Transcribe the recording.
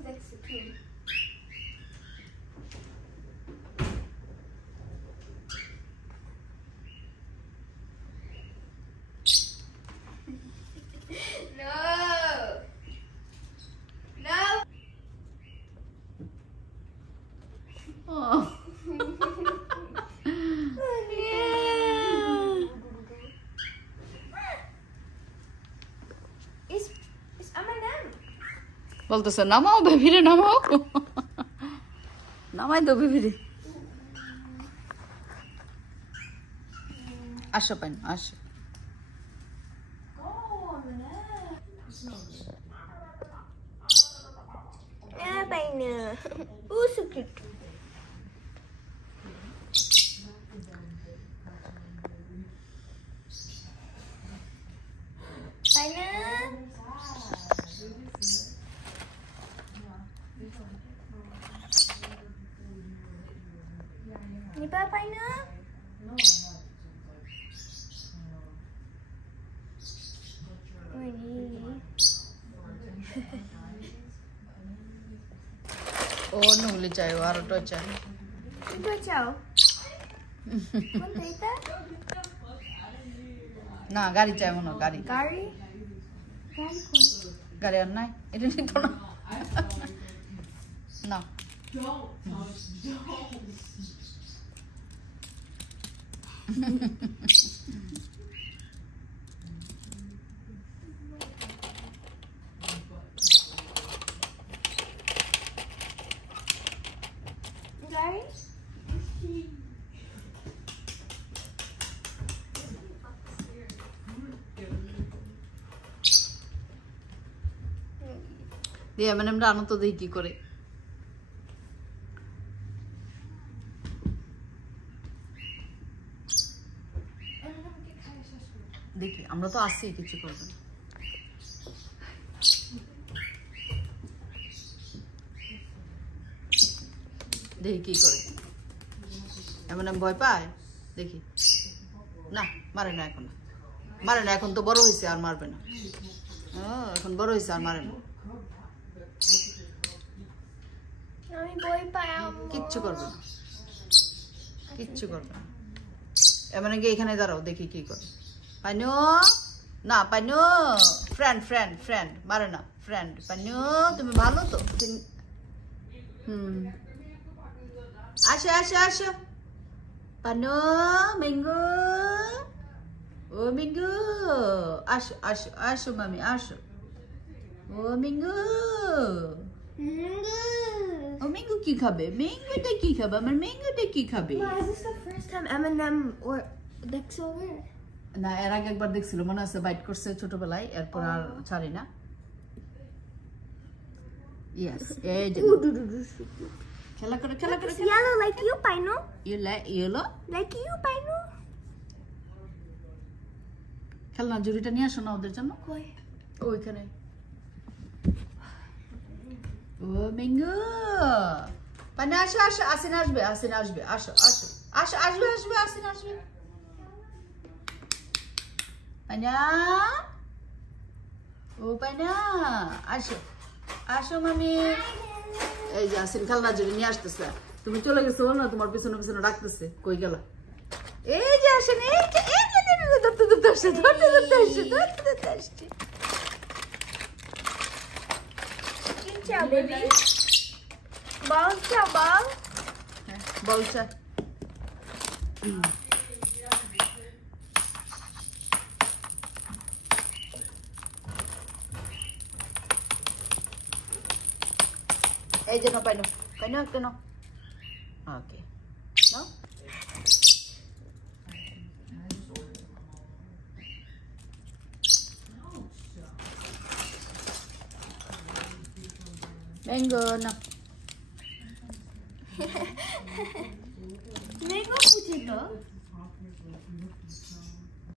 দেখছি কি বলতেছে নামাও বেবিরে নামাও নামাই দাও বেবিরে আসো পাইন আসো পাইনা ও সো কিউট পাইনা Ni pa paina? No. Oh, nungli চাই আর তো চাই তো চাও কোনটা এটা না গাড়ি চাই মনে গাড়ি গাড়ি গাড়ি কোন গাড়ি আর নাই এটা নিত না না Gary? দিয়ে মানে আমরা আনন্দ দিই কি করে দেখি আমরা তো আসি কিছু করব না দেখি কি করে এমন ভয় পায় দেখি না মারে না এখন মারে না এখন তো বড় হইছে আর মারবে না এখন বড় হইছে আর মারে না আমি ভয় পাই কিচ্ছু করবে না কিচ্ছু করবে না এমন গিয়ে এখানে দাঁড়াও দেখি কি করে পানু না পানু ফ্রেন্ড ফ্রেন্ড ফ্রেন্ড মারে না ফ্রেন্ড পানু তুমি ভালো তো আসো আসো আসো পানু মিঙ্গু ও মিঙ্গু আসো আসো আসো মামি আসো ও মিঙ্গু ও মিঙ্গু কি খাবে মিঙ্গুটা কি খাবে আমার মিঙ্গুটা কি খাবে Is this the first time M&M or দেখছো না এর আগে একবার দেখছিল মনে আছে বাইট করছে ছোটবেলায় এরপর আর ছাড়ি না ইয়েস এই যে খেলা করে yellow like you paino yellow like you paino খেলনা জুড়িটা নিয়ে আসো না ওদের জন্য কই ওইখানে ও মিঙ্গু পানি আসো আসো আসিন আসবে আসিন আসবে আসো আসো আসো আসবে আসবে আসিন আসবে পানা ও পানা আসো আসো মামি এই যে আসিন খেলনা জুড়ি নিয়ে আসতেছে তুমি চলে গেছো না তোমার পিছনে পিছনে ডাকতেছে কই গেল এই যে আসেন এই যে ধরতে ধরতে আসছে ধরতে ধরতে আসছে ধরতে ধরতে আসছে ciao baby ball ciao ball বলছে এই যে না পাইনো পাইনো একটা না ওকে না Mango no. Mango kuchito.